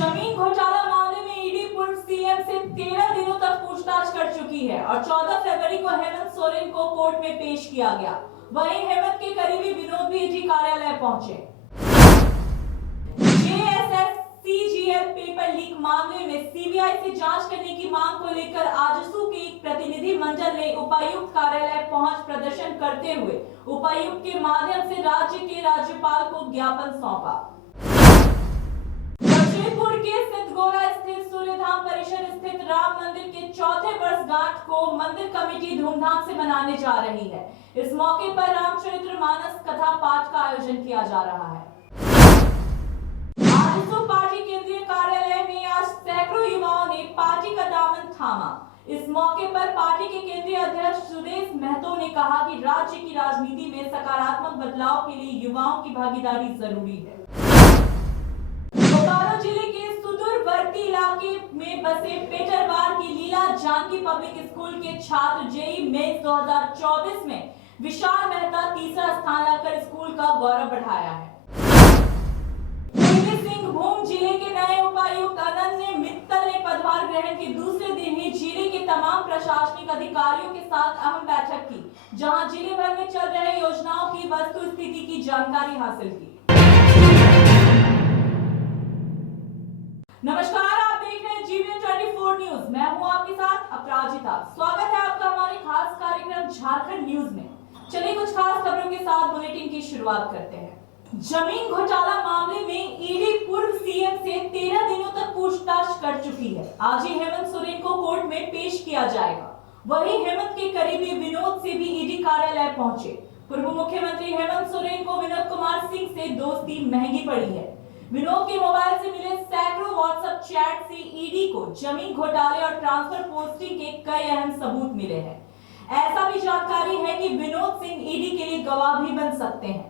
जमीन घोटाला मामले में ईडी पूर्व सीएम से 13 दिनों तक पूछताछ कर चुकी है और 14 फरवरी को हेमंत सोरेन को कोर्ट में पेश किया गया। वहीं हेमंत के करीबी विनोद भी ईडी कार्यालय पहुंचे। जेएसएस-सीजीएल पेपर लीक मामले में सीबीआई से जांच करने की मांग को लेकर आजसू के एक प्रतिनिधि मंडल ने उपायुक्त कार्यालय पहुंच प्रदर्शन करते हुए उपायुक्त के माध्यम से राज्य के राज्यपाल को ज्ञापन सौंपा। जमशेदपुर के सिद्धगोरा स्थित सूर्यधाम परिसर स्थित राम मंदिर के चौथे वर्षगांठ को मंदिर कमेटी धूमधाम से मनाने जा रही है। इस मौके पर रामचरितमानस कथा पाठ का आयोजन किया जा रहा है। आजसू पार्टी केंद्रीय कार्यालय में आज सैकड़ों युवाओं ने पार्टी का दामन थामा। इस मौके पर पार्टी के केंद्रीय अध्यक्ष सुदेश महतो ने कहा कि राज्य की राजनीति में सकारात्मक बदलाव के लिए युवाओं की भागीदारी जरूरी है। बोकारो जिले के सुदूरवर्ती इलाके में बसे पेटरवार की लीला जानकी पब्लिक स्कूल के छात्र जेई मेंस 2024 में विशाल मेहता तीसरा स्थान लाकर स्कूल का गौरव बढ़ाया है। सिंहभूम जिले के नए उपायुक्त अनन्य मित्तल ने पदभार ग्रहण के दूसरे दिन ही जिले के तमाम प्रशासनिक अधिकारियों के साथ अहम बैठक की, जहां जिले भर में चल रहे योजनाओं की वस्तुस्थिति की जानकारी हासिल की। नमस्कार, आप देख रहे हैं जीवीएम 24 न्यूज। मैं हूं आपके साथ अपराजिता। स्वागत है आपका हमारे खास कार्यक्रम झारखंड न्यूज में। चलिए कुछ खास खबरों के साथ बुलेटिन की शुरुआत करते हैं। जमीन घोटाला मामले में ईडी पूर्व सीएम से 13 दिनों तक पूछताछ कर चुकी है। आज ही हेमंत सोरेन को कोर्ट में पेश किया जाएगा। वहीं हेमंत के करीबी विनोद से भी ईडी कार्यालय पहुंचे। पूर्व मुख्यमंत्री हेमंत सोरेन को विनोद कुमार सिंह से दोस्ती महंगी पड़ी है। विनोद के मोबाइल से मिले सैकड़ों व्हाट्सएप चैट से ईडी को जमीन घोटाले और ट्रांसफर पोस्टिंग के कई अहम सबूत मिले हैं। ऐसा भी जानकारी है कि विनोद सिंह ईडी के लिए गवाह भी बन सकते हैं।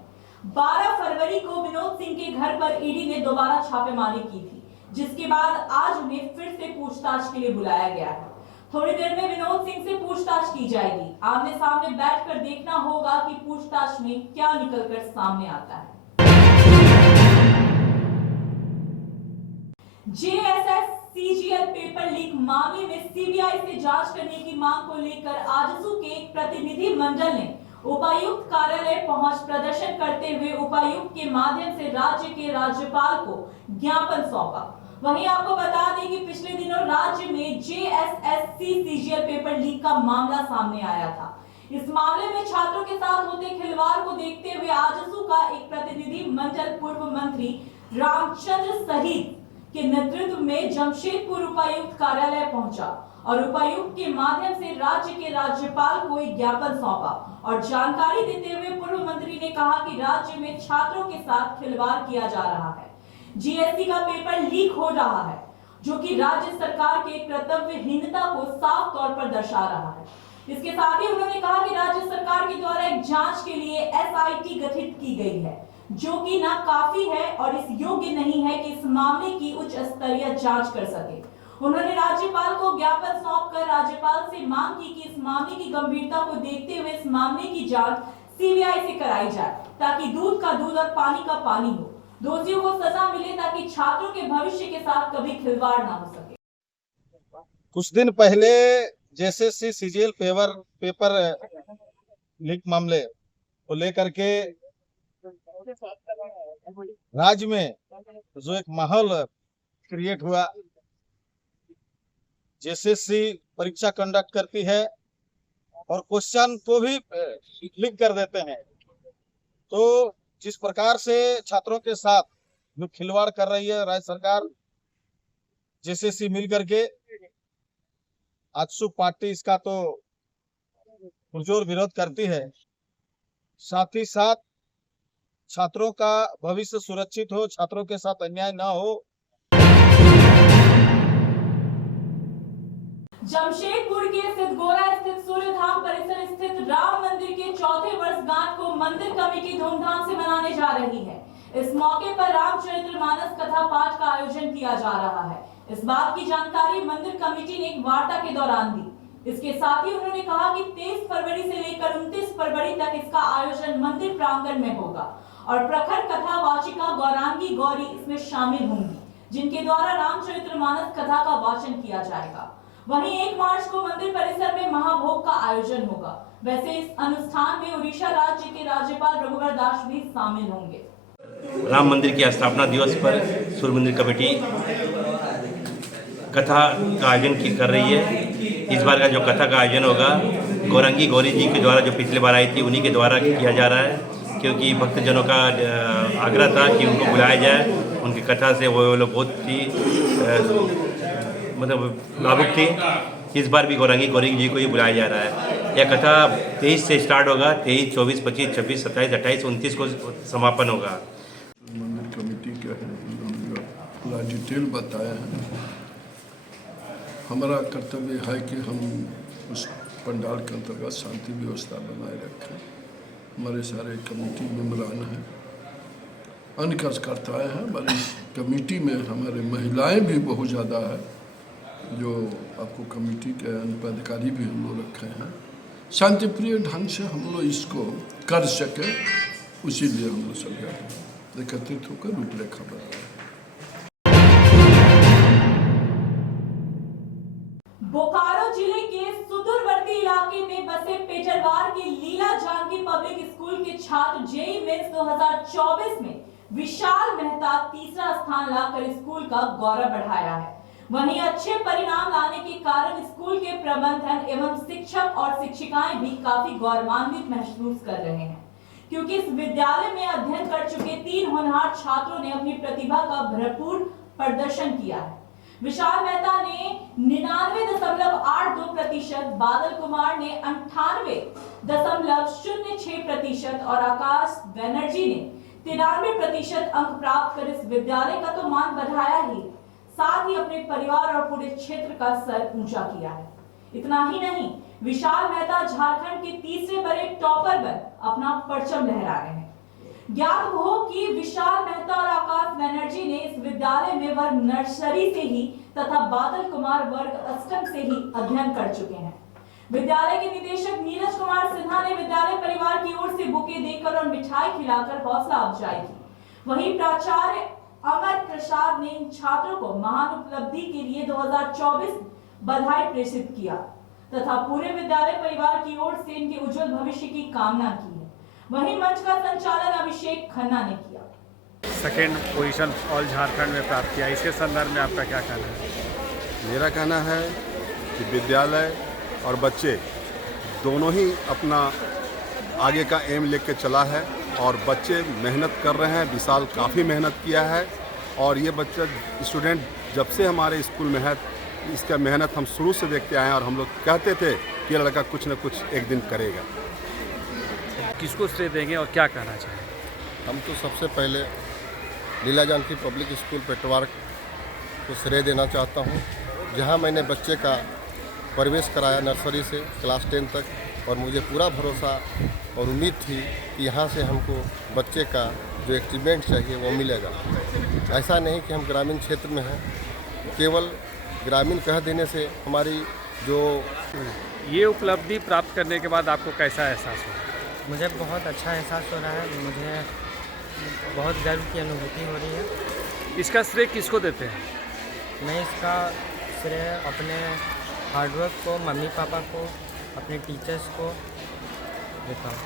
12 फरवरी को विनोद सिंह के घर पर ईडी ने दोबारा छापेमारी की थी, जिसके बाद आज उन्हें फिर से पूछताछ के लिए बुलाया गया है। थोड़ी देर में विनोद सिंह से पूछताछ की जाएगी। आमने सामने बैठकर देखना होगा कि पूछताछ में क्या निकलकर सामने आता है। जेएसएस-सीजीएल पेपर लीक मामले में सीबीआई से जांच करने की मांग को लेकर आजसू के एक प्रतिनिधि मंडल ने उपायुक्त कार्यालय पहुंच प्रदर्शन करते हुए उपायुक्त के माध्यम से राज्य के राज्यपाल को ज्ञापन सौंपा। वहीं आपको बता दें कि पिछले दिनों राज्य में जेएसएस-सीजीएल पेपर लीक का मामला सामने आया था। इस मामले में छात्रों के साथ होते खिलवाड़ को देखते हुए आजसू का एक प्रतिनिधि मंडल पूर्व मंत्री रामचंद्र सहित के नेतृत्व में जमशेदपुर उपायुक्त कार्यालय पहुंचा और उपायुक्त के माध्यम से राज्य के राज्यपाल को एक ज्ञापन सौंपा और जानकारी देते हुए पूर्व मंत्री ने कहा कि राज्य में छात्रों के साथ खिलवाड़ किया जा रहा है। जीएसटी का पेपर लीक हो रहा है, जो कि राज्य सरकार के कर्तव्यहीनता को साफ तौर पर दर्शा रहा है। इसके साथ ही उन्होंने कहा कि राज्य सरकार के द्वारा एक जांच के लिए एसआईटी गठित की गई है, जो कि ना काफी है और इस योग्य नहीं है कि इस मामले की उच्च स्तरीय जांच कर सके। उन्होंने राज्यपाल को ज्ञापन सौंपकर राज्यपाल से मांग की कि इस मामले की गंभीरता को देखते हुए इस मामले की जांच सीबीआई से कराई जाए, ताकि दूध का दूध और पानी का पानी हो, दोषियों को सजा मिले, ताकि छात्रों के भविष्य के साथ कभी खिलवाड़ ना हो सके। कुछ दिन पहले जेएसएस सीजीएल पेपर लीक मामले को लेकर के राज्य में जो एक माहौल क्रिएट हुआ, जेएसएससी परीक्षा कंडक्ट करती है और क्वेश्चन को भी लीक कर देते हैं। तो जिस प्रकार से छात्रों के साथ जो खिलवाड़ कर रही है राज्य सरकार, जेएसएससी मिल करके, आजसू पार्टी इसका तो पुरजोर विरोध करती है। साथ ही साथ छात्रों का भविष्य सुरक्षित हो, छात्रों के साथ अन्याय न हो। जमशेदपुर के सिद्धगोरा स्थित सूर्यधाम परिसर स्थित राम मंदिर के चौथे वर्षगांठ को मंदिर कमेटी धूमधाम से मनाने जा रही है। इस मौके पर रामचरितमानस कथा पाठ का आयोजन किया जा रहा है। इस बात की जानकारी मंदिर कमेटी ने एक वार्ता के दौरान दी। इसके साथ ही उन्होंने कहा कि 23 फरवरी से लेकर 29 फरवरी तक इसका आयोजन मंदिर प्रांगण में होगा और प्रखर कथा वाचिका गौरांगी गौरी इसमें शामिल होंगी। जिनके द्वारा रामचरितमानस कथा का वाचन किया जाएगा। वहीं 1 मार्च को मंदिर परिसर में महाभोग का आयोजन होगा। वैसे इस अनुष्ठान में उड़ीसा राज्य के राज्यपाल रघुवर दास भी शामिल होंगे। राम मंदिर की स्थापना दिवस पर सूर्य मंदिर कमेटी कथा का आयोजन कर रही है। इस बार का जो कथा का आयोजन होगा गौरंगी गौरी जी के द्वारा, जो पिछली बार आई थी उन्हीं के द्वारा किया जा रहा है, क्योंकि भक्तजनों का आग्रह था कि उनको बुलाया जाए। उनकी कथा से वो लोग बहुत ही मतलब लाभुक थे। इस बार भी गौरंगी गौरी जी को ही बुलाया जा रहा है। यह कथा 23 से स्टार्ट होगा, 23, 24, 25, 26, 27, 28, 29 को समापन होगा। मंदिर कमेटी का है, उन्होंने पूरा डिटेल बताया है। हमारा कर्तव्य है कि हम उस पंडाल के अंतर्गत शांति व्यवस्था बनाए रखें। हमारे सारे कमेटी मेम्बरान हैं, अन्य कार्यकर्ता हैं। हमारी कमेटी में हमारे महिलाएं भी बहुत ज़्यादा है, जो आपको कमेटी के पदाधिकारी भी हम लोग रखे हैं। शांतिप्रिय ढंग से हम लोग इसको कर सके, उसीलिए हम लोग सब एकत्रित होकर रूपरेखा बना रहे हैं। बोकारो जिले के सुदूरवर्ती इलाके में बसे पेटरवार के लीला जानकी पब्लिक स्कूल के छात्र जेईई मेंस 2024 में विशाल मेहता तीसरा स्थान लाकर स्कूल का गौरव बढ़ाया है। वहीं अच्छे परिणाम लाने के कारण स्कूल के प्रबंधन एवं शिक्षक और शिक्षिकाएं भी काफी गौरवान्वित महसूस कर रहे हैं, क्योंकि इस विद्यालय में अध्ययन कर चुके 3 होनहार छात्रों ने अपनी प्रतिभा का भरपूर प्रदर्शन किया है। विशाल मेहता ने 99.82%, बादल कुमार ने 98.06% और आकाश बनर्जी ने 93% अंक प्राप्त कर इस विद्यालय का तो मान बढ़ाया ही, साथ ही अपने परिवार और पूरे क्षेत्र का सर ऊंचा किया है। इतना ही नहीं, विशाल मेहता झारखंड के तीसरे बड़े टॉपर बन अपना परचम लहरा रहे हैं। ज्ञात हो कि विशाल मेहता और आकाश बनर्जी ने इस विद्यालय में वर्ग नर्सरी से ही तथा बादल कुमार वर्ग अष्टम से ही अध्ययन कर चुके हैं। विद्यालय के निदेशक नीरज कुमार सिन्हा ने विद्यालय परिवार की ओर से बुके देकर और मिठाई खिलाकर हौसला अफजाई की। वहीं प्राचार्य अमर प्रसाद ने इन छात्रों को महान उपलब्धि के लिए 2024 बधाई प्रेषित किया तथा पूरे विद्यालय परिवार की ओर से इनके उज्जवल भविष्य की कामना की है। वहीं मंच का संचालन अभिषेक खन्ना ने किया। सेकेंड पोजीशन ऑल झारखंड में प्राप्त किया, इसके संदर्भ में आपका क्या कहना है? मेरा कहना है कि विद्यालय और बच्चे दोनों ही अपना आगे का एम लेके चला है और बच्चे मेहनत कर रहे हैं। विशाल काफ़ी मेहनत किया है और ये बच्चा स्टूडेंट जब से हमारे स्कूल में है, इसका मेहनत हम शुरू से देखते आए हैं और हम लोग कहते थे कि ये लड़का कुछ न कुछ एक दिन करेगा। किसको श्रेय देंगे और क्या कहना चाहिए? हम तो सबसे पहले लीला जानकी पब्लिक स्कूल पेटवार को श्रेय देना चाहता हूँ, जहाँ मैंने बच्चे का प्रवेश कराया नर्सरी से क्लास 10 तक, और मुझे पूरा भरोसा और उम्मीद थी कि यहाँ से हमको बच्चे का जो अचीवमेंट चाहिए वो मिलेगा। ऐसा नहीं कि हम ग्रामीण क्षेत्र में हैं, केवल ग्रामीण कह देने से हमारी जो ये उपलब्धि प्राप्त करने के बाद आपको कैसा एहसास हुआ? मुझे बहुत अच्छा एहसास हो रहा है, मुझे बहुत गर्व की अनुभूति हो रही है। इसका श्रेय किसको देते हैं? मैं इसका श्रेय अपने हार्डवर्क को, मम्मी पापा को, अपने टीचर्स को देता हूँ।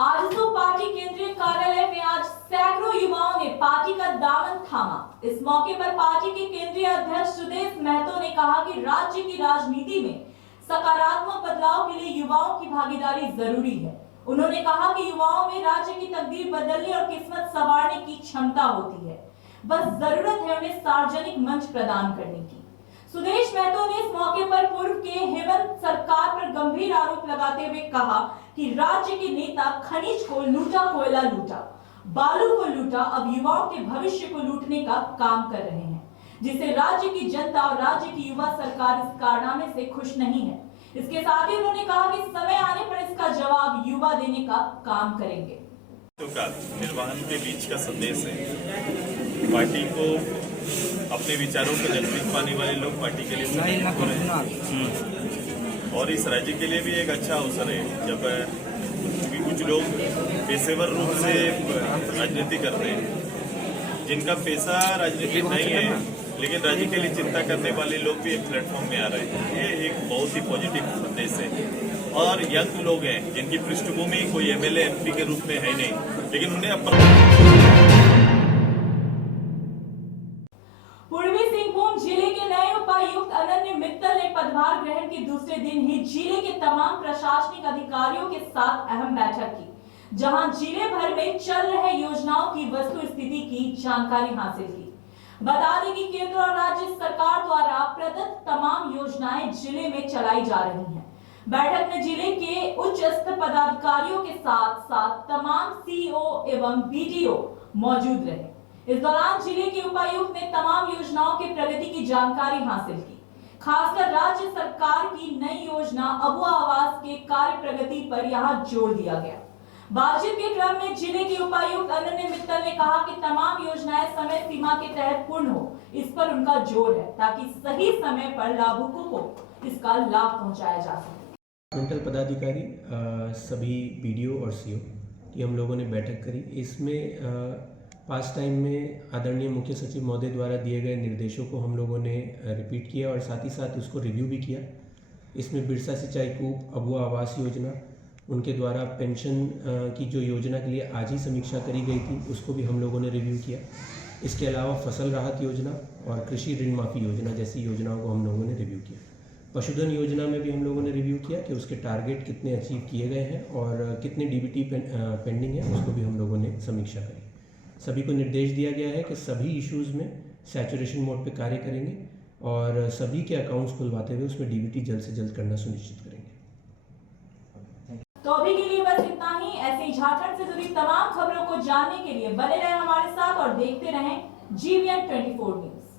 आजसू पार्टी केंद्रीय कार्यालय में आज सैकड़ों युवाओं ने पार्टी का दामन थामा। इस मौके पर पार्टी के केंद्रीय अध्यक्ष सुदेश महतो ने कहा कि राज्य की राजनीति में सकारात्मक बदलाव के लिए युवाओं की भागीदारी जरूरी है। उन्होंने कहा कि युवाओं में राज्य की तकदीर बदलने और किस्मत संवारने की क्षमता होती है, बस जरूरत है उन्हें सार्वजनिक मंच प्रदान करने की। सुदेश महतो ने इस मौके पर पूर्व के हेमंत सरकार पर गंभीर आरोप लगाते हुए कहा कि राज्य के नेता खनिज को लूटा, कोयला लूटा, बालू को लूटा, अब युवाओं के भविष्य को लूटने का काम कर रहे हैं, जिससे राज्य की जनता और राज्य की युवा सरकार इस कारनामे से खुश नहीं है। इसके साथ ही उन्होंने कहा कि समय आने पर इसका जवाब युवा देने का काम करेंगे। का निर्वहन के बीच का संदेश है। पार्टी को अपने विचारों को जनप्रिय पाने वाले लोग पार्टी के लिए संगठित हो रहे हैं और इस राज्य के लिए भी एक अच्छा अवसर है जब कुछ लोग पेशेवर रूप से राजनीति करते हैं, जिनका पेशा राजनीति नहीं है लेकिन राज्य के लिए चिंता करने वाले लोग भी एक प्लेटफॉर्म में आ रहे हैं। ये एक बहुत ही पॉजिटिव संदेश है। और यंग लोग हैं जिनकी पृष्ठभूमि कोई एमएलए एमपी के रूप में है नहीं, लेकिन उन्हें अब पूर्वी सिंहभूम जिले के नए उपायुक्त अनन्य मित्तल ने पदभार ग्रहण के दूसरे दिन ही जिले के तमाम प्रशासनिक अधिकारियों के साथ अहम बैठक की, जहां जिले भर में चल रहे योजनाओं की वस्तुस्थिति की जानकारी हासिल की। बता दें कि केंद्र और राज्य सरकार द्वारा प्रदत्त तमाम योजनाएं जिले में चलाई जा रही हैं। बैठक में जिले के उच्च स्तर पदाधिकारियों के साथ साथ तमाम सीईओ एवं बीडीओ मौजूद रहे। इस दौरान जिले के उपायुक्त ने तमाम योजनाओं के प्रगति की जानकारी हासिल की। खासकर राज्य सरकार की नई योजना अबुआ आवास के कार्य प्रगति पर यहां जोर दिया गया। बातचीत के क्रम में जिले के उपायुक्त अनन्य मित्तल ने कहा कि तमाम योजनाएं समय सीमा के तहत पूर्ण हो, इस पर उनका जोर है ताकि सही समय पर लाभुकों को इसका लाभ पहुंचाया जा सके। मंडल पदाधिकारी सभी बीडीओ और सीओ की हम लोगों ने बैठक करी। इसमें पास टाइम में आदरणीय मुख्य सचिव महोदय द्वारा दिए गए निर्देशों को हम लोगों ने रिपीट किया और साथ ही साथ उसको रिव्यू भी किया। इसमें बिरसा सिंचाई कूप, अबुआ आवास योजना, उनके द्वारा पेंशन की जो योजना के लिए आज ही समीक्षा करी गई थी उसको भी हम लोगों ने रिव्यू किया। इसके अलावा फसल राहत योजना और कृषि ऋण माफ़ी योजना जैसी योजनाओं को हम लोगों ने रिव्यू किया। पशुधन योजना में भी हम लोगों ने रिव्यू किया कि उसके टारगेट कितने अचीव किए गए हैं और कितने डीबीटी पेंडिंग है, उसको भी हम लोगों ने समीक्षा करी। सभी को निर्देश दिया गया है कि सभी इश्यूज़ में सैचुरेशन मोड पे कार्य करेंगे और सभी के अकाउंट्स खुलवाते हुए उसमें डीबीटी जल्द से जल्द करना सुनिश्चित करेंगे। तो अभी के लिए बस इतना ही। ऐसे ही झारखंड से जुड़ी तमाम खबरों को जानने के लिए बने रहें हमारे साथ और देखते रहें GVN 24 न्यूज।